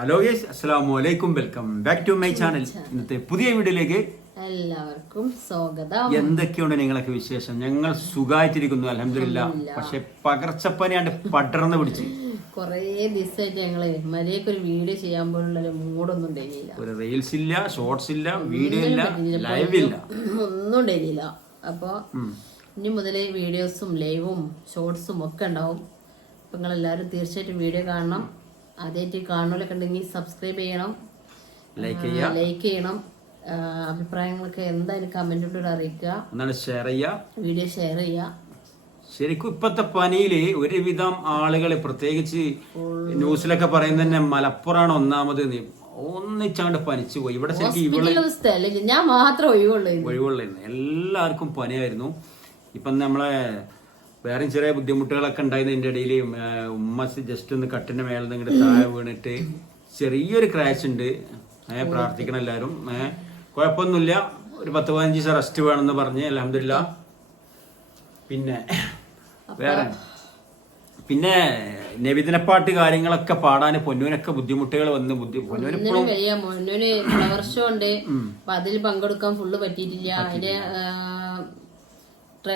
Hello guys, അസ്സലാമു അലൈക്കും. Welcome back to my channel. ഇന്നത്തെ പുതിയ വീഡിയോയിലേക്ക് എല്ലാവർക്കും സ്വാഗതം. എന്തൊക്കെയുണ്ട് നിങ്ങളൊക്കെ വിശേഷം? ഞങ്ങൾ സുഖമായിട്ടിരിക്കുന്നു, അൽഹംദുലില്ലാ. പക്ഷെ പകർച്ചപ്പനിയാണ്ട് പടർന്ന് പിടിച്ച് കൊറേ ദിവസമായിട്ട് ഞങ്ങള് മലയൊക്കെ ഒരു വീഡിയോ ചെയ്യാൻ പോലുള്ള മൂഡൊന്നും ഉണ്ടായില്ല. ഒരു റീൽസ് ഇല്ല, ഷോർട്സ് ഇല്ല, വീഡിയോ ഇല്ല, ലൈവ് ഇല്ല, ഒന്നും ഉണ്ടായില്ല. അപ്പൊ ഇനി മുതല് വീഡിയോസും ലൈവും ഷോർട്സും ഒക്കെ ഉണ്ടാവും. അപ്പൊ നിങ്ങളെല്ലാരും തീർച്ചയായിട്ടും വീഡിയോ കാണണം. ആദ്യമായിട്ട് കാണുന്നവരൊക്കെ ഉണ്ടെങ്കിൽ സബ്സ്ക്രൈബ് ചെയ്യണം, ലൈക്ക് ചെയ്യണം. അഭിപ്രായങ്ങളൊക്കെ എന്തായാലും കമന്റിലൂടെ അറിയിക്കുക, വീഡിയോ ഷെയർ ചെയ്യുക. ശരിക്കും ഇപ്പത്തെ പനിയില് ഒരുവിധം ആളുകൾ, പ്രത്യേകിച്ച് ന്യൂസിലൊക്കെ പറയുന്നത് തന്നെ മലപ്പുറമാണ് ഒന്നാമത്. ഒന്നിച്ചാണ്ട് പനിച്ചു പോയി. ഇവിടെ ശരിക്കും സ്ഥലമില്ല, ഞാൻ മാത്രം ഒഴിവുള്ളായിരുന്നു. എല്ലാവർക്കും പനിയായിരുന്നു. ഇപ്പം നമ്മളെ വേറെയും ചെറിയ ബുദ്ധിമുട്ടുകളൊക്കെ ഉണ്ടായിരുന്നു. ഇതിന്റെ ഇടയിൽ ഉമ്മ ജസ്റ്റ് ഒന്ന് കട്ടിന്റെ മേലെ നിന്ന് താഴെ വീണിട്ട് ചെറിയൊരു ക്രാഷ് ഉണ്ട്. പ്രാർത്ഥിക്കണം എല്ലാവരും. കുഴപ്പമൊന്നുമില്ല. ഒരു 10-15 ദിവസം റെസ്റ്റ് വേണമെന്ന് പറഞ്ഞ് അൽഹംദുലില്ലാ. പിന്നെ നബിദിനപ്പാട്ട് കാര്യങ്ങളൊക്കെ പാടാൻ പൊന്നൂനൊക്കെ ബുദ്ധിമുട്ടുകൾ വന്ന് പൊന്നൂന് ഫ്ലവർ ഷോ ഉണ്ട്. അപ്പൊ അതിൽ പങ്കെടുക്കാൻ ഫുള്ള് പറ്റിയിട്ടില്ല. അതിന്റെ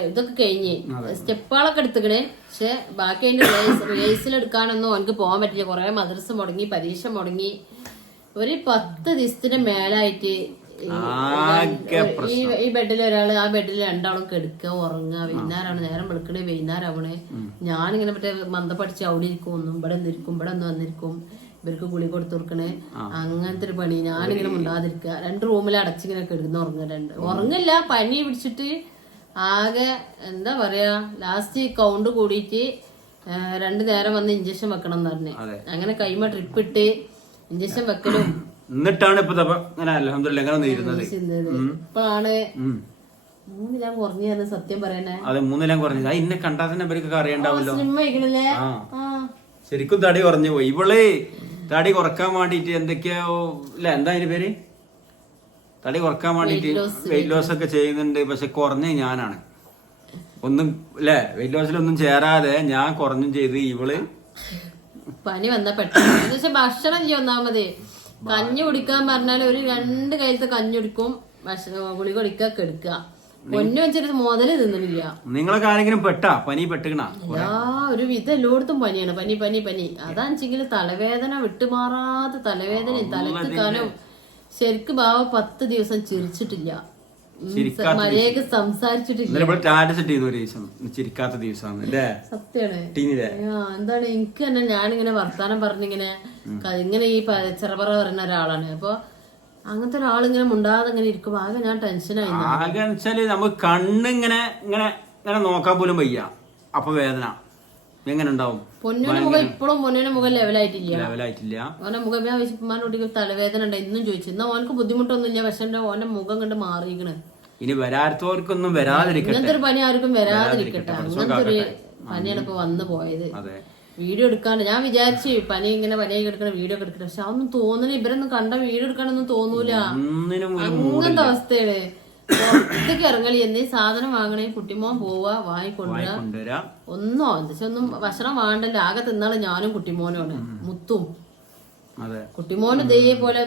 ഇതൊക്കെ കഴിഞ്ഞ് സ്റ്റെപ്പുകളൊക്കെ എടുത്തുക്കണേ. പക്ഷെ ബാക്കി അതിന്റെ റിഹേഴ്സൽ എടുക്കാനൊന്നും അവനക്ക് പോകാൻ പറ്റില്ല. കുറെ മദ്രസ മുടങ്ങി, പരീക്ഷ മുടങ്ങി. ഒരു 10 ദിവസത്തിന് മേലായിട്ട് ഈ ബെഡിൽ ഒരാള്, ആ ബെഡിൽ രണ്ടാളും കെടുക്കുക, ഉറങ്ങുക. വൈകുന്നേരമാണ്, നേരം വെളുക്കണേ, വൈകുന്നേരം ആവണേ. ഞാനിങ്ങനെ മറ്റേ മന്ദ പഠിച്ച് അവിടെ ഇരിക്കും, ഒന്നും ഇവിടെ ഒന്നിരിക്കും, ഇവിടെ ഒന്ന് വന്നിരിക്കും. ഇവർക്ക് ഗുളി കൊടുത്തു കൊടുക്കണേ. അങ്ങനത്തെ ഒരു പണി. ഞാനിങ്ങനെ മുണ്ടാതിരിക്കുക. 2 റൂമിൽ അടച്ചിങ്ങനെ കെടുക്കുന്ന ഉറങ്ങില്ല. പനി പിടിച്ചിട്ട് ആകെ എന്താ പറയാ, ലാസ്റ്റ് കൗണ്ട് കൂടിയിട്ട് 2 നേരം വന്ന് ഇഞ്ചക്ഷൻ വെക്കണം എന്ന് പറഞ്ഞേ. അങ്ങനെ കൈമ ട്രിപ്പ് ഇട്ട് ഇഞ്ചക്ഷൻ വെക്കലും എന്നിട്ടാണ് ഇപ്പാണ് 3 ലാം കുറഞ്ഞു. സത്യം പറയാനേ, അതെ 3 ലാം കുറഞ്ഞത്. ഇന്നെ കണ്ടാൽ തന്നെ ഇവർക്കൊക്കെ അറിയണ്ടാവല്ലോ. സിനിമ കഴിക്കണല്ലേ. ശരിക്കും തടി കുറഞ്ഞു പോയി. ഇവള് തടി കുറക്കാൻ വേണ്ടിട്ട് എന്തൊക്കെയോ ഇല്ല, എന്താ അതിന്റെ പേര്, തടി കുറക്കാൻ വേണ്ടിട്ട് വെയിറ്റ് ലോസ് ഒക്കെ ചെയ്യുന്നുണ്ട്. പക്ഷെ കുറഞ്ഞ ഞാനാണ്. ഒന്നും അല്ലെ, വെയിറ്റ് ലോസിലൊന്നും ചേരാതെ ഞാൻ കുറഞ്ഞും ചെയ്ത്. ഇവള് പനി വന്ന പെട്ടെന്ന് ഭക്ഷണം ചെയ്യും. ഒന്നാമത് കഞ്ഞി കുടിക്കാൻ പറഞ്ഞാൽ ഒരു 2 കയ്യിലത്തെ കഞ്ഞി കുടിക്കും, ഗുളിക കുടിക്കുക, കെടുക്കുക. പൊന്നു വെച്ചിട്ട് മുതല് തിന്നില്ല. നിങ്ങളൊക്കെ ആരെങ്കിലും പനി പെട്ടുകണ? ഒരു വിധം എല്ലായിടത്തും പനിയാണ്. പനി പനി പനി. അതാണെച്ചെങ്കിൽ തലവേദന വിട്ടുമാറാത്ത തലവേദനയും തലക്കാനും. ശരിക്കും ബാവ 10 ദിവസം ചിരിച്ചിട്ടില്ല, മര്യാദക്ക് സംസാരിച്ചിട്ടില്ല. ചിരിക്കാത്ത ദിവസം സത്യാണ്. എന്താണ് എനിക്ക് തന്നെ, ഞാനിങ്ങനെ വർത്താനം പറഞ്ഞിങ്ങനെ ഇങ്ങനെ ഈ ചെറുപറ പറയുന്ന ഒരാളാണ്. അപ്പൊ അങ്ങനത്തെ ഒരാളിങ്ങനെ മുണ്ടാതെ ഇങ്ങനെ ഇരിക്കും. ആകെ ഞാൻ ടെൻഷനായി. ആകെ നമുക്ക് കണ്ണിങ്ങനെ ഇങ്ങനെ ഇങ്ങനെ നോക്കാൻ പോലും വയ്യ. അപ്പൊ വേദന എങ്ങനെ ഉണ്ടാവും? പൊന്നിന്റെ മുഖം ഇപ്പോഴും പൊന്നിന്റെ മുഖം ലെവലായിട്ടില്ല. ഓന്റെ മുഖം ഞാൻ വിശപ്പന്മാരോട് തലവേദന ഉണ്ട് എന്നും ചോദിച്ചു. എന്നാ ഓനക്ക് ബുദ്ധിമുട്ടൊന്നുമില്ല. പക്ഷെ ഓന്റെ മുഖം കണ്ട് മാറിയിക്കണ്. ഇനി വരാത്തവർക്കൊന്നും വരാതിരിക്കട്ടെ. ഇങ്ങനത്തെ ഒരു പനി ആർക്കും വരാതിരിക്കട്ടെ. അങ്ങനത്തെ ഒരു പനിയാണ് ഇപ്പൊ വന്നു പോയത്. വീഡിയോ എടുക്കാണ്ട് ഞാൻ വിചാരിച്ചു പനി ഇങ്ങനെ പനിയായി കിടക്കണ വീഡിയോ ഒക്കെ എടുക്കണം. പക്ഷെ അതൊന്നും തോന്നുന്നില്ല. ഇവരൊന്നും കണ്ട വീഡിയോ എടുക്കാനൊന്നും തോന്നൂല. അങ്ങനത്തെ അവസ്ഥയാണ്. പുറത്തേക്ക് ഇറങ്ങലി, എന്തേ സാധനം വാങ്ങണേ, കുട്ടിമോൻ പോവാ, വാങ്ങിക്കൊണ്ടുവരാ. ഒന്നും ഭക്ഷണം വേണ്ടല്ലോ. ആകെ തിന്നാളെ ഞാനും കുട്ടിമോനുമാണ്, മുത്തും. കുട്ടിമോന് ഇതേപോലെ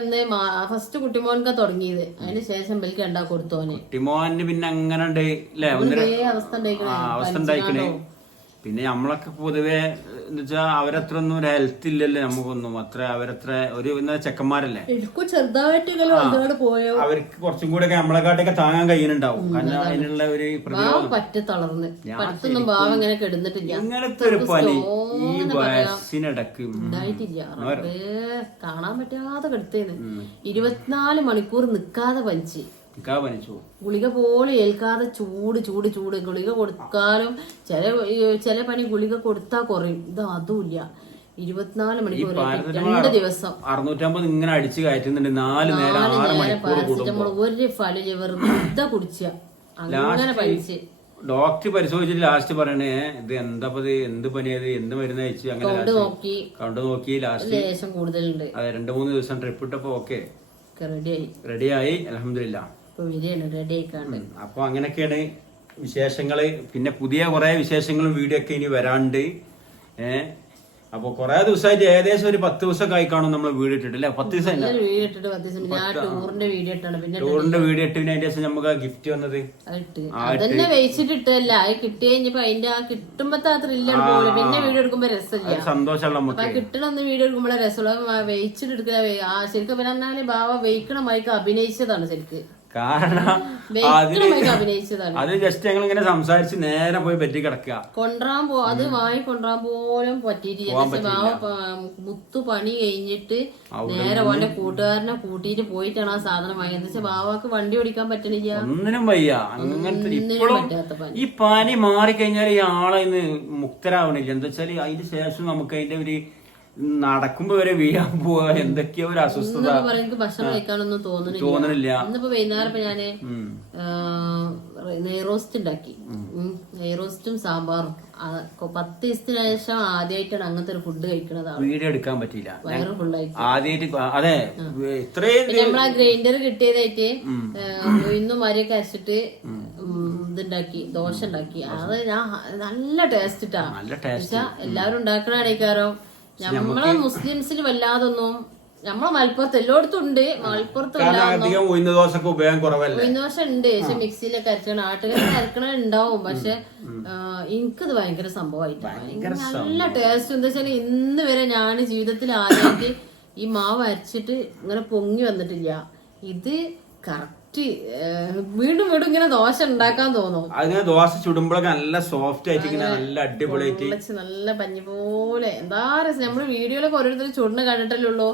ഫസ്റ്റ് കുട്ടിമോനൊക്കെ തുടങ്ങിയത്. അതിന് ശേഷം ബലിക്ക് 2 കൊടുത്തോനെ. കുട്ടിമോന് പിന്നെ അങ്ങനെ അവസ്ഥ ഉണ്ടായിക്കണേ. പിന്നെ നമ്മളൊക്കെ പൊതുവെ എന്ന് വെച്ചാ അവരത്ര ഒന്നും ഒരു ഹെൽത്ത് ഇല്ലല്ലോ നമുക്കൊന്നും. അത്ര അവരത്ര ഒരു ചെക്കന്മാരല്ലേ. അവർക്ക് കുറച്ചും കൂടെ ഒക്കെ നമ്മളെക്കാട്ടൊക്കെ താങ്ങാൻ കഴിയുന്നുണ്ടാവും. കാരണം അതിനുള്ള ഒരു ഇങ്ങനത്തെ ഒരു പനി ഈ വയസ്സിനിടക്ക് ഉണ്ടായിട്ടില്ല. കാണാൻ പറ്റാതെ കെടുത്തേന്ന് 24 മണിക്കൂർ നിക്കാതെ പനിച്ച്. ഗുളിക പോലെ ഏൽക്കാതെ ചൂട് ചൂട് ചൂട്. ഗുളിക കൊടുക്കാനും ചില പനി ഗുളിക കൊടുത്താ കുറയും. ഇത് അതുമില്ല. 24 മണിക്കൂർ 2 ദിവസം 650 ഇങ്ങനെ അടിച്ചു കയറ്റുന്നുണ്ട്. 4 നേരം പാരസിറ്റമോൾ ഒരു ഫലില് വെറുതെ കുടിച്ച അങ്ങനെ പനിച്ച്. ഡോക്ടർ പരിശോധിച്ചിട്ട് ലാസ്റ്റ് പറയണേ ഇത് എന്താപ്പത്, എന്ത് പനിയത്, എന്ത് മരുന്ന് അയച്ചു. അങ്ങനെ കൗണ്ട് നോക്കി ലാസ്റ്റ് ലേശം കൂടുതലുണ്ട്. അതെ 2-3 ദിവസം ട്രിപ്പ് ഇട്ടപ്പോ ഓക്കെ റെഡിയായി അൽഹംദുലില്ലാ. അപ്പൊ അങ്ങനെയൊക്കെയാണ് വിശേഷങ്ങള്. പിന്നെ പുതിയ കുറെ വിശേഷങ്ങളും വീഡിയോ ഒക്കെ ഇനി വരാണ്ട്. അപ്പൊ കൊറേ ദിവസമായിട്ട് ഏകദേശം ഒരു 10 ദിവസമൊക്കെ ആയി കാണും നമ്മള് വീട് ഇട്ടിട്ട് അല്ലെ? 10 ദിവസം വീഡിയോ ഇട്ടിട്ട് 10 ദിവസം ഞാൻ ടൂറിന്റെ വീഡിയോ ഇട്ടാണ്. പിന്നെ ടൂറിന്റെ വീഡിയോ ഇട്ടതിന് അതിന്റെ ശേഷം നമുക്ക് ഗിഫ്റ്റ് വന്നത് അതന്നെ വെച്ചിട്ട് ഇട്ടല്ല. അത് കിട്ടി കഴിഞ്ഞപ്പോ അതിന്റെ ആ കിട്ടുമ്പത്തെ ആ ത്രില്ലാണ് പോലെ. പിന്നെ വീഡിയോ എടുക്കുമ്പോ രസമില്ല, സന്തോഷമുള്ള നമുക്ക്. കിട്ടണമെന്ന് വീഡിയോ എടുക്കുമ്പോഴേ രസമുള്ള. വെയിച്ചിട്ട് എടുക്കില്ല. ശരിക്കും പറഞ്ഞാല് ബാബ വെയിക്കണ മൈക്ക് അഭിനയിച്ചതാണ് ശരിക്ക്. കാരണം അത് ജസ്റ്റ് ഞങ്ങൾ ഇങ്ങനെ സംസാരിച്ച് നേരെ പോയി പറ്റി കിടക്കുക. അത് വാങ്ങി കൊണ്ടുവരാൻ പോലും പറ്റിയിട്ടില്ല. മുത്തു പണി കഴിഞ്ഞിട്ട് നേരെ ഓന്റെ കൂട്ടുകാരനെ കൂട്ടിയിട്ട് പോയിട്ടാണ് ആ സാധനം വാങ്ങിയത്. എന്താ വെച്ചാൽ ബാവാക്ക് വണ്ടി ഓടിക്കാൻ പറ്റണില്ല, ഒന്നിനും വയ്യ. അങ്ങനത്തെ ഇപ്പോഴും ഈ പനി മാറിക്കഴിഞ്ഞാൽ ഈ ആളെ ഇന്ന് മുക്തരാവണില്ല. എന്താ വെച്ചാല് അതിന് ശേഷം നമുക്ക് അതിന്റെ ഒരു നടക്കുമ്പോ വരെ വീഴാൻ പോവാ, എന്തൊക്കെയോ ഒരു അസ്വസ്ഥത. എനിക്ക് ഭക്ഷണം കഴിക്കാനൊന്നും തോന്നുന്നില്ല. ഇന്നിപ്പോ വൈകുന്നേരം ഞാന് നെയ്റോസ്റ്റ് ഉണ്ടാക്കി. നെയ്റോസ്റ്റും സാമ്പാറും 10 ദിവസത്തിന് ശേഷം ആദ്യമായിട്ടാണ് അങ്ങനത്തെ ഒരു ഫുഡ് കഴിക്കണതാണ്. വീഡിയോ എടുക്കാൻ പറ്റിയില്ല, വയറ് ഫുള്ളായി ആദ്യമായിട്ട്. അതെ, നമ്മളാ ഗ്രൈൻഡർ കിട്ടിയതായിട്ട് ഇന്നും മരിയൊക്കെ അരച്ചിട്ട് ഇതുണ്ടാക്കി, ദോശ ഉണ്ടാക്കി. അത് ഞാൻ നല്ല ടേസ്റ്റ് ഇട്ടാ. എല്ലാവരും ഉണ്ടാക്കണാണേക്കാരോ. നമ്മളെ മുസ്ലിംസിൽ വല്ലാതൊന്നും, നമ്മളെ മലപ്പുറത്ത് എല്ലായിടത്തും ഉണ്ട്. മലപ്പുറത്ത് ഉഴുന്ന് ദോശ ഉണ്ട്, പക്ഷെ മിക്സിയിലൊക്കെ അരക്കണം. ആട്ടുകാരെ അരക്കണ ഉണ്ടാവും. പക്ഷെ എനിക്കത് ഭയങ്കര സംഭവമായിട്ട് നല്ല ടേസ്റ്റ്. എന്താ വെച്ചാൽ ഇന്ന് വരെ ഞാൻ ജീവിതത്തിൽ ആദ്യമായിട്ട് ഈ മാവ് അരച്ചിട്ട് ഇങ്ങനെ പൊങ്ങി വന്നിട്ടില്ല. ഇത് കറക്റ്റ് വീണ്ടും വീണ്ടും ഇങ്ങനെ ദോശ ഉണ്ടാക്കാൻ തോന്നും. അങ്ങനെ ദോശ ചുടുമ്പോഴൊക്കെ നല്ല സോഫ്റ്റ് ആയിട്ട് ഇങ്ങനെ നല്ല അടിപൊളിയായിട്ട് നല്ല പഞ്ഞി പോലെ. എന്താ രസം. നമ്മള് വീഡിയോയിലൊക്കെ ഓരോരുത്തർ ചുടുന്ന കണ്ടിട്ടല്ലേ ഉള്ളൂ.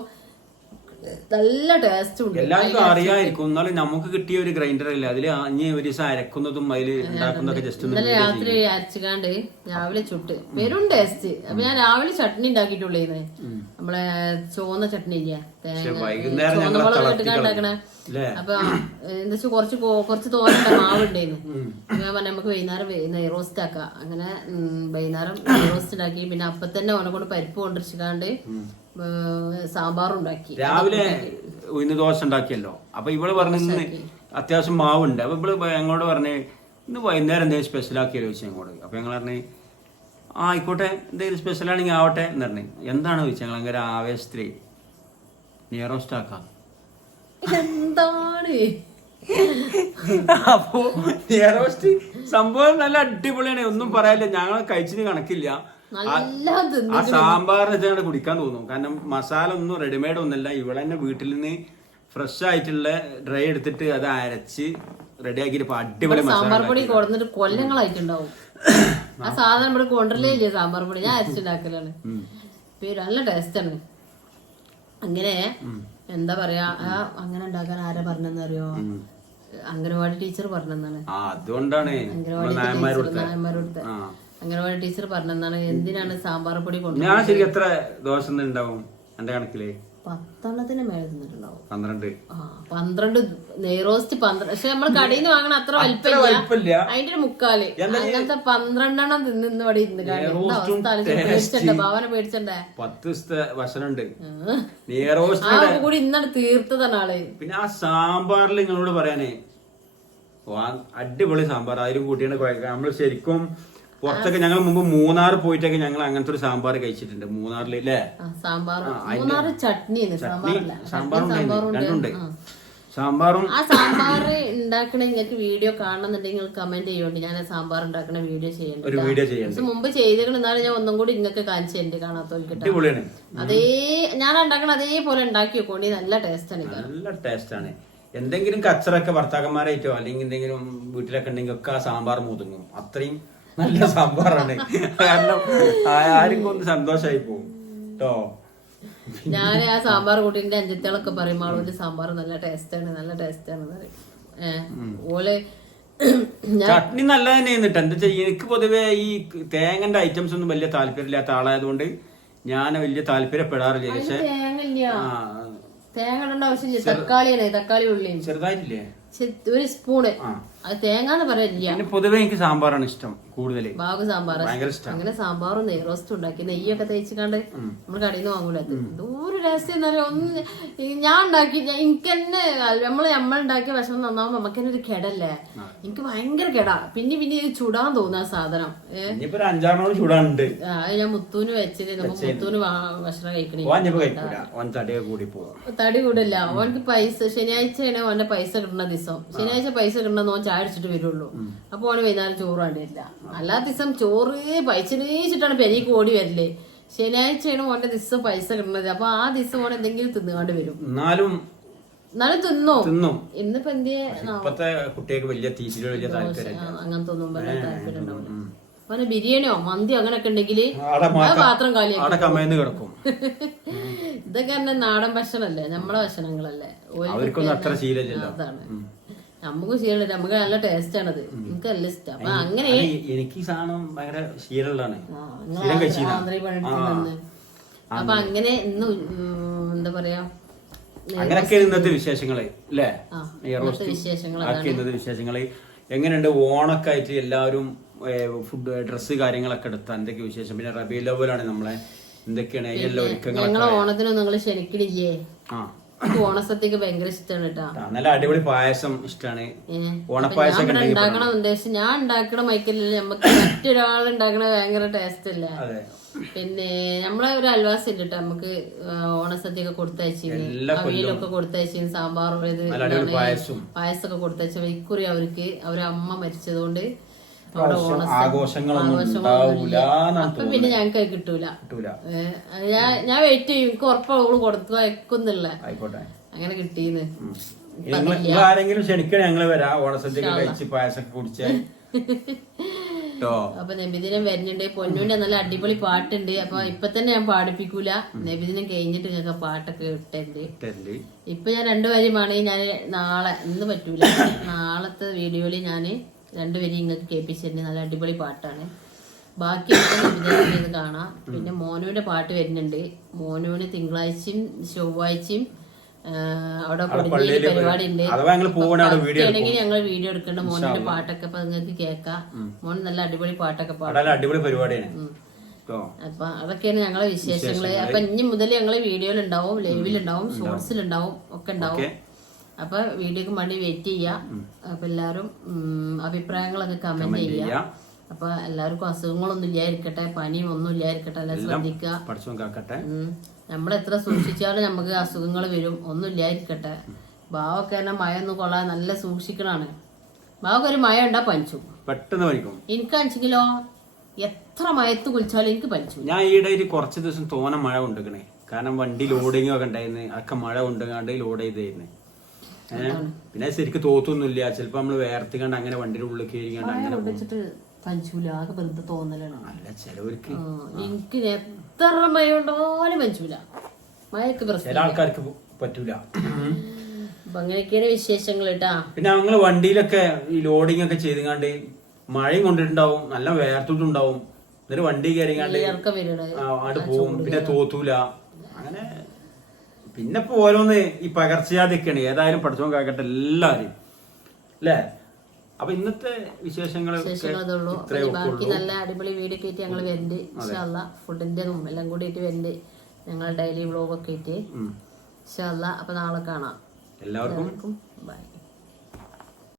നല്ല ടേസ്റ്റ് ഉണ്ട്. എല്ലാവർക്കും അറിയാമായിരിക്കും. എന്നാലും നമുക്ക് കിട്ടിയ ഒരു ഗ്രൈൻഡർ അല്ലേ, അതില് അഞ്ഞ് ഒരു ദിവസം അരക്കുന്നതും അതില് ഉണ്ടാക്കുന്നതൊക്കെ ജസ്റ്റ് ഇന്നലെ രാത്രി അരച്ചുകാണ്ട് രാവിലെ ചുട്ട് വെറും ടേസ്റ്റ്. അപ്പൊ ഞാൻ രാവിലെ ചട്നി ഉണ്ടാക്കിയിട്ടുള്ളേന്ന്. നമ്മളെ ചുവന്ന ചട്നി ഇല്ല, ചുവന്ന മുളക് ഇട്ടുണ്ടാക്കണേ. അപ്പൊ എന്താ വെച്ചാൽ കുറച്ച് തോരണ്ട മാവ് ഉണ്ടായിരുന്നു. ഞാൻ പറഞ്ഞ നമുക്ക് വൈകുന്നേരം നെയ്റോസ്റ്റ് ആക്കാം. അങ്ങനെ വൈകുന്നേരം നെയ്റോസ്റ്റ് ഉണ്ടാക്കി. പിന്നെ അപ്പൊ തന്നെ ഓനെ കൊണ്ട് പരിപ്പ് കൊണ്ടിരിച്ചാണ്ട് സാമ്പാറും ഉണ്ടാക്കി. രാവിലെ ഉഴുന്ന് ദോശ ഉണ്ടാക്കിയല്ലോ. അപ്പൊ ഇവള് പറഞ്ഞു അത്യാവശ്യം മാവുണ്ട്. അപ്പൊ ഇവള് ഞങ്ങളോട് പറഞ്ഞ് ഇന്ന് വൈകുന്നേരം എന്തെങ്കിലും സ്പെഷ്യൽ ആക്കിയാലോ ചോദിച്ചു ഞങ്ങളോട്. അപ്പൊ ഞങ്ങൾ പറഞ്ഞ് ആയിക്കോട്ടെ, എന്തെങ്കിലും സ്പെഷ്യൽ ആണെങ്കിൽ ആവട്ടെ എന്ന് പറഞ്ഞു. എന്താണ് ചോദിച്ചാൽ ഞങ്ങൾ അങ്ങനെ ആവേശത്തില് നെയ്റോസ്റ്റ് ആക്കാം. എന്താണ് അപ്പൊ നെയ്റോസ്റ്റ് സംഭവം നല്ല അടിപൊളിയാണ്, ഒന്നും പറയാനില്ല. ഞങ്ങൾ കഴിച്ചിന് കണക്കില്ല. ആ സാമ്പാറിന് കുടിക്കാൻ തോന്നും. കാരണം മസാല ഒന്നും റെഡിമെയ്ഡ് ഒന്നുമല്ല. ഇവിടെ തന്നെ വീട്ടിൽ നിന്ന് ഫ്രഷ് ആയിട്ടുള്ള ഡ്രൈ എടുത്തിട്ട് അത് അരച്ച് റെഡിയാക്കിട്ട് അടിപൊളി സാമ്പാർ പൊടി കൊടുത്തിട്ട് കൊല്ലങ്ങളായിട്ടുണ്ടാവും. ആ സാധനം ഇവിടെ കൊണ്ടുവരലേ ഇല്ലേ സാമ്പാർ പൊടി. ഞാൻ അരച്ചുണ്ടാക്കലാണ്. നല്ല ടേസ്റ്റാണ്. അങ്ങനെ എന്താ പറയാ, അങ്ങനെ ഉണ്ടാക്കാൻ ആരാ പറഞ്ഞെന്നറിയോ? അംഗനവാടി ടീച്ചർ പറഞ്ഞെന്നാണ്. അതുകൊണ്ടാണ് നായന്മാരോട് അംഗനവാടി ടീച്ചർ പറഞ്ഞെന്നാണ്. എന്തിനാണ് സാമ്പാർ പൊടി കൊണ്ടുവന്നത്? ഞാൻ ശരിക്കും എത്ര ദോശ ഉണ്ടാവും എന്റെ കണക്കില്? 10 മേലെ തിന്നിട്ടുണ്ടാവും. 12 നെയ്റോസ്റ്റ് 12. പക്ഷെ നമ്മൾ കടയിൽ നിന്ന് വാങ്ങണ അത്ര വലിപ്പമില്ല. അതിന്റെ ഒരു മുക്കാല് അങ്ങനത്തെ 12 തിന്ന് ഇവിടെ ഇരുന്ന് പേടിച്ചണ്ടേ, ഭാവന പേടിച്ചണ്ടേ. 10 ദിവസത്തെ ഭക്ഷണമുണ്ട് കൂടി ഇന്നാണ് തീർത്തതാണ് ആള്. പിന്നെ ആ സാമ്പാറിൽ നിങ്ങളോട് പറയാനേ, അടിപൊളി സാമ്പാർ. അതിലും കൂട്ടിയാണ് നമ്മള് ശരിക്കും പുറത്തൊക്കെ ഞങ്ങൾ മുമ്പ് മൂന്നാർ പോയിട്ടൊക്കെ ഞങ്ങൾ അങ്ങനത്തെ ഒരു സാമ്പാർ കഴിച്ചിട്ടുണ്ട്. മൂന്നാറില് അല്ലേ? രണ്ടുണ്ട്. സാമ്പാറും ആ സാമ്പാർ ഉണ്ടാക്കണ നിങ്ങൾക്ക് വീഡിയോ കാണണമെന്നുണ്ടെങ്കിൽ കമന്റ് ചെയ്യുന്നുണ്ട്. ഞാൻ സാമ്പാർ ഉണ്ടാക്കണ വീഡിയോ ചെയ്യുന്നുണ്ട്. മുമ്പ് ചെയ്തിരുന്നാണ് ഞാൻ ഒന്നും കൂടി നിങ്ങൾക്ക് കാണിച്ചു തരുന്നുണ്ട് കാണാത്തോൽക്കിട്ട്. അതേ ഞാൻ ഉണ്ടാക്കണ അതേപോലെ ഉണ്ടാക്കി വെക്കോണ്ടി. നല്ല ടേസ്റ്റ് ആണ്. നല്ല ടേസ്റ്റ് ആണ്. എന്തെങ്കിലും കച്ചറൊക്കെ ഭർത്താക്കന്മാരായിട്ടോ അല്ലെങ്കിൽ എന്തെങ്കിലും വീട്ടിലൊക്കെ ഉണ്ടെങ്കിൽ ഒക്കെ ആ സാമ്പാർ മുതുങ്ങും. അത്രയും നല്ല സാമ്പാറാണ്. കാരണം ആർക്കും ഒന്ന് സന്തോഷമായി പോകും കേട്ടോ. ഞാൻ ആ സാമ്പാർ കൂട്ടിന്റെ അഞ്ചത്തികളൊക്കെ പറയുമ്പോൾ അവളുടെ സാമ്പാർ നല്ല ടേസ്റ്റാണ്, നല്ല ടേസ്റ്റാണ് പറയും. ഓള് ചട്നി നല്ല തന്നെയാണ് കേട്ടോ. എന്താ വെച്ചാൽ എനിക്ക് പൊതുവെ ഈ തേങ്ങന്റെ ഐറ്റംസ് ഒന്നും വലിയ താല്പര്യമില്ലാത്ത ആളായതുകൊണ്ട് ഞാൻ വലിയ താല്പര്യപ്പെടാറില്ല. പക്ഷെ തേങ്ങ ഇടേണ്ട ആവശ്യമില്ല. തക്കാളി ഉള്ളിയും ചെറുതായിട്ടില്ലേ ഒരു സ്പൂണ് അത് തേങ്ങാന്ന് പറയില്ല. പിന്നെ പൊതുവെ എനിക്ക് സാമ്പാറാണ് ഇഷ്ടം കൂടുതൽ. ബാബു സാമ്പാർ അങ്ങനെ സാമ്പാറും നെയ്റോസ്റ്റും ഉണ്ടാക്കി നെയ്യൊക്കെ തേച്ചിക്കാണ്ട് നമ്മൾ കടയിൽ നിന്ന് വാങ്ങൂല. ദൂരെ ടേസ്റ്റ് എന്നാലും ഒന്ന് ഞാൻ ഉണ്ടാക്കി എനിക്ക് തന്നെ നമ്മളുണ്ടാക്കിയ ഭക്ഷണം നന്നാവും നമുക്ക് തന്നെ ഒരു കെടല്ലേ. എനിക്ക് ഭയങ്കര കെടാ. പിന്നെ ഇത് ചുടാൻ തോന്നുന്ന സാധനം. ചൂടാണ്ട് ഞാൻ മുത്തൂന് വെച്ചിട്ട് നമുക്ക് മുത്തൂന് ഭക്ഷണം കഴിക്കണേ തടി കൂടില്ല. ഓനക്ക് പൈസ ശനിയാഴ്ചയാണ് ഓന്റെ പൈസ കിട്ടുന്ന ദിവസം. ശനിയാഴ്ച പൈസ കിട്ടണമെന്ന് ഓൻ ചായ അടിച്ചിട്ട് വരുള്ളൂ. അപ്പൊ ഓന് വൈകുന്നേരം ചോറ് വേണ്ടിയില്ല. അല്ലാത്ത ദിവസം ചോറ് പൈസ നീച്ചിട്ടാണ് പെരീക്ക് ഓടി വരില്ലേ. ശനിയാഴ്ചയാണ് ഓന്റെ ദിവസം പൈസ കിട്ടുന്നത്. അപ്പൊ ആ ദിവസം ഓൻ എന്തെങ്കിലും തിന്നുകൊണ്ട് വരും. എന്നാലും തിന്നോ. ഇന്നിപ്പോ ഇപ്പത്തെ കുട്ടികൾക്ക് വലിയ അങ്ങനത്തെ ഒന്നും വലിയ താല്പര്യം ഉണ്ടാവില്ല. അവന് ബിരിയാണിയോ മന്തിയോ അങ്ങനെയൊക്കെ ഉണ്ടെങ്കിൽ പാത്രം കാലിയാക്കി കിടക്കും. ഇതൊക്കെ തന്നെ നാടൻ ഭക്ഷണല്ലേ, നമ്മളെ ഭക്ഷണങ്ങളല്ലേ. അതാണ് നമുക്ക് ശീലമില്ല. നമുക്ക് നല്ല ടേസ്റ്റ് ആണത്. എനിക്ക് നല്ല ഇഷ്ടം. അപ്പൊ അങ്ങനെ എനിക്ക് അപ്പൊ അങ്ങനെ ഇന്ന് എന്താ പറയാ അങ്ങനെയൊക്കെ ഇന്നത്തെ വിശേഷങ്ങള് അല്ലേ. വിശേഷങ്ങള് എങ്ങനെയുണ്ട്? ഓണൊക്കെ ആയിട്ട് എല്ലാവരും ഫുഡ് ഡ്രസ്സ് കാര്യങ്ങളൊക്കെ എടുത്ത എന്തൊക്കെ വിശേഷം? പിന്നെ റബീഉൽ അവ്വലാണ് നമ്മളെ എന്തൊക്കെയാണ് എല്ലാ ഒരുക്കങ്ങളൊക്കെ? ഞങ്ങളെ ഓണത്തിനൊന്നും നിങ്ങൾ ക്ഷണിക്കണില്ലേ? ഓണസദ്യക്ക് ഭയങ്കര ഇഷ്ടമാണ് കേട്ടാ. നല്ല അടിപൊളി പായസം ഇഷ്ടമാണ്. ഓണപ്പായസം ഉണ്ടാക്കണം ഉദ്ദേശിച്ച് ഞാൻ ഉണ്ടാക്കണ മൈക്കല്ലേ. നമുക്ക് മറ്റൊരാൾ ഉണ്ടാക്കണ ഭയങ്കര ടേസ്റ്റ് അല്ലേ. പിന്നെ നമ്മളെ ഒരു അൽവാസി ഉണ്ട് കേട്ടോ. നമുക്ക് ഓണസദ്യ ഒക്കെ കൊടുത്തയച്ചിരുന്നു, അവിയലൊക്കെ കൊടുത്തയച്ചിരുന്നു, സാമ്പാറും പായസമൊക്കെ കൊടുത്തയച്ച. ഇക്കുറി അവർക്ക് അവരെ അമ്മ മരിച്ചതുകൊണ്ട് അപ്പൊ പിന്നെ ഞങ്ങക്ക് കിട്ടൂല. ഞാൻ വെയിറ്റ് ചെയ്യും. എനിക്ക് ഉറപ്പ് കൊടുത്തു അയക്കുന്നില്ല. അങ്ങനെ കിട്ടീന്ന്. ആരെങ്കിലും ക്ഷണിക്കണം, ഞങ്ങള് വരാം. ഓണസദ്യ കഴിച്ച് പായസം കുടിച്ച. അപ്പൊ നബിദിനം വരുന്നുണ്ട്. പൊന്നുവിന്റെ നല്ല അടിപൊളി പാട്ടുണ്ട്. അപ്പൊ ഇപ്പൊ തന്നെ ഞാൻ പാടിപ്പിക്കൂല. നബിദിനം കഴിഞ്ഞിട്ട് ഞങ്ങൾക്ക് പാട്ടൊക്കെ ഇട്ടുണ്ട്. ഇപ്പൊ ഞാൻ രണ്ടുപേരുമാണ്. ഞാൻ നാളെ ഇന്ന് പറ്റൂല, നാളത്തെ വീഡിയോയില് ഞാന് രണ്ടുപേരും നിങ്ങൾക്ക് കേൾപ്പിച്ചിട്ടുണ്ട്. നല്ല അടിപൊളി പാട്ടാണ്. ബാക്കി ഇത് കാണാം. പിന്നെ മോനുവിന്റെ പാട്ട് വരുന്നുണ്ട്. മോനുവിന് തിങ്കളാഴ്ചയും ചൊവ്വാഴ്ചയും അവിടെ പള്ളിയിൽ പരിപാടി ഉണ്ട്. ആണെങ്കിൽ ഞങ്ങൾ വീഡിയോ എടുക്കേണ്ട മോനിന്റെ പാട്ടൊക്കെ അപ്പൊ നിങ്ങൾക്ക് കേൾക്കാം. മോൻ നല്ല അടിപൊളി പാട്ടൊക്കെ പാടും. അടിപൊളി പരിപാടിയാണ്. അപ്പൊ അതൊക്കെയാണ് ഞങ്ങളെ വിശേഷങ്ങള്. അപ്പൊ ഇനി മുതൽ ഞങ്ങള് വീഡിയോയിലുണ്ടാവും, ലൈവിലുണ്ടാവും, ഷോർട്സിലുണ്ടാവും, ഒക്കെ ഉണ്ടാവും. അപ്പൊ വീഡിയോക്ക് വേണ്ടി വെയിറ്റ് ചെയ്യാം. അപ്പൊ എല്ലാരും അഭിപ്രായങ്ങളൊക്കെ കമന്റ് ചെയ്യാം. അപ്പൊ എല്ലാവർക്കും അസുഖങ്ങളൊന്നും ഇല്ലായിരിക്കട്ടെ, പനിയും ഒന്നും ഇല്ലായിരിക്കട്ടെ. എല്ലാം ശ്രദ്ധിക്കുക. നമ്മളെത്ര സൂക്ഷിച്ചാലും നമുക്ക് അസുഖങ്ങൾ വരും. ഒന്നും ഇല്ലായിരിക്കട്ടെ. ബാവൊക്കെ തന്നെ മഴ ഒന്നും കൊള്ളാൻ നല്ല സൂക്ഷിക്കണാണ്. ബാവൊക്കെ ഒരു മഴ ഉണ്ടാ പനിച്ചു പെട്ടെന്ന് പനിക്കും. എനിക്കാണെങ്കിലോ എത്ര മയത്ത് കുളിച്ചാലും എനിക്ക് പനിച്ചു. ഞാൻ ഈയിടെ കുറച്ച് ദിവസം തോനെ മഴ കൊണ്ടുക്കണേ. കാരണം വണ്ടി ലോഡിങ് ഒക്കെ ഉണ്ടായിരുന്നു. അതൊക്കെ മഴ കൊണ്ടുകാണ്ട് ലോഡ് ചെയ്തായിരുന്നു. പിന്നെ ശരിക്കും തോത്തൊന്നുമില്ല. ചിലപ്പോ നമ്മള് വേർത്തിക്കാണ്ട് അങ്ങനെ വണ്ടിയുടെ ഉള്ളിൽ കയറിക്കാണ്ട് അങ്ങനെ പഞ്ചൂല. ആകെ വെറുതെ തോന്നലാണ്. അല്ല ചിലവർക്ക് എനിക്ക് എത്ര മഴ ഉണ്ടാലും പഞ്ചൂല. മഴക്ക് പ്രശ്നം ചില ആൾക്കാർക്ക് പറ്റൂല. അപ്പൊ അങ്ങനെയൊക്കെയാണ് വിശേഷങ്ങൾ കേട്ടാ. പിന്നെ ഞങ്ങള് വണ്ടിയിലൊക്കെ ഈ ലോഡിങ് ഒക്കെ ചെയ്തുകാണ്ട് മഴയും കൊണ്ടിട്ടുണ്ടാവും, നല്ല വേർത്തിട്ടുണ്ടാവും. എന്നിട്ട് വണ്ടി കയറിങ്ങാണ്ട് അങ്ങോട്ട് പോവും. പിന്നെ തോത്തൂല. അങ്ങനെ പിന്നെ ഇപ്പൊ ഓരോന്ന് ഈ പകർച്ചയാതൊക്കെയാണ്. ഏതായാലും പഠിച്ചോ കാക്കട്ടെ എല്ലാരും അല്ലേ. അപ്പൊ ഇന്നത്തെ വിശേഷങ്ങൾ ബാക്കി നല്ല അടിപൊളി വീഡിയോ ഒക്കെ ആയിട്ട് ഞങ്ങൾ വരുന്നുണ്ട്. ഇൻഷാല്ലാ ഫുഡിന്റെ എല്ലാം കൂടി ആയിട്ട് വരുന്നുണ്ട്. ഞങ്ങൾ ഡെയിലി വ്ലോഗ് ഒക്കെ ആയിട്ട് ഇൻഷാല്ലാ. അപ്പൊ നാളെ കാണാം. എല്ലാവർക്കും ബൈ.